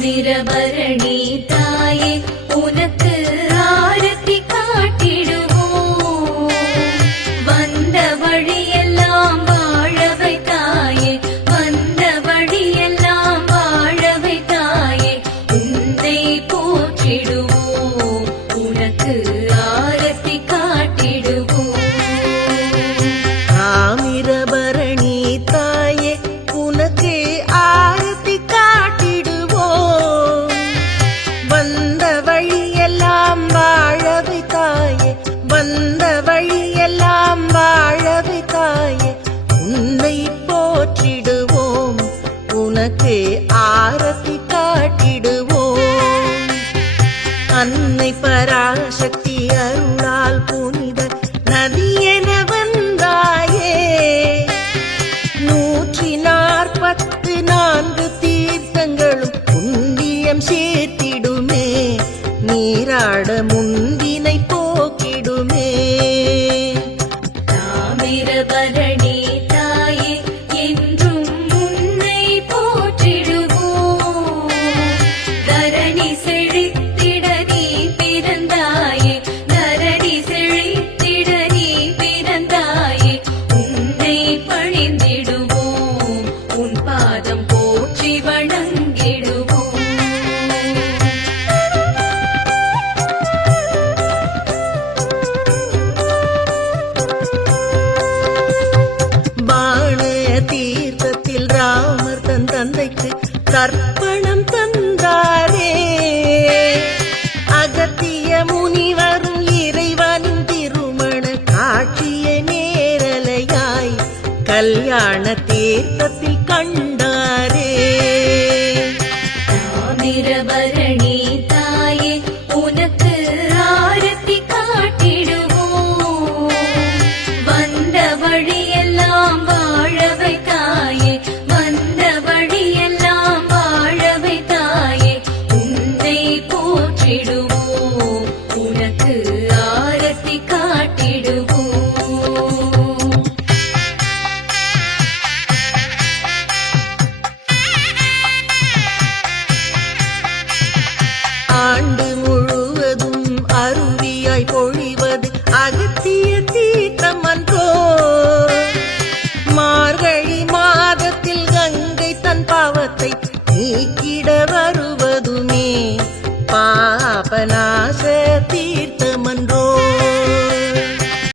தாமிரபரணி தாயே உனக்கு ஆரத்தி காட்டிடுவோம். வந்த வழியெல்லாம் வாழவை தாயே வந்த வழியெல்லாம் வாழவை தாயே உன்னை போற்றிடுவோம். உனக்கு அன்னை பராசக்தி அருளால் புனித நதியென வந்தாயே நூற்றி நாற்பத்து நான்கு தீர்த்தங்களும் புண்ணியம் சேர்த்திடுமே. நீராட முந்தினை போக்கிடுமே. தாமிரபரணி தந்தைக்கு தர்ப்பணம் தந்தாரே. அகத்திய முனிவரும் இறைவனின் திருமண காட்சிய நேரலையாய் கல்யாண தீர்த்தத்தில் கண்டாரே. தாமிரபரணி போற்றிடுவோம் உனக்கு ஆரத்தி காட்டிடுவோம். ஆண்டு முழுவதும் அருவியாய் பொழிவது அகத்திய தீர்த்தம்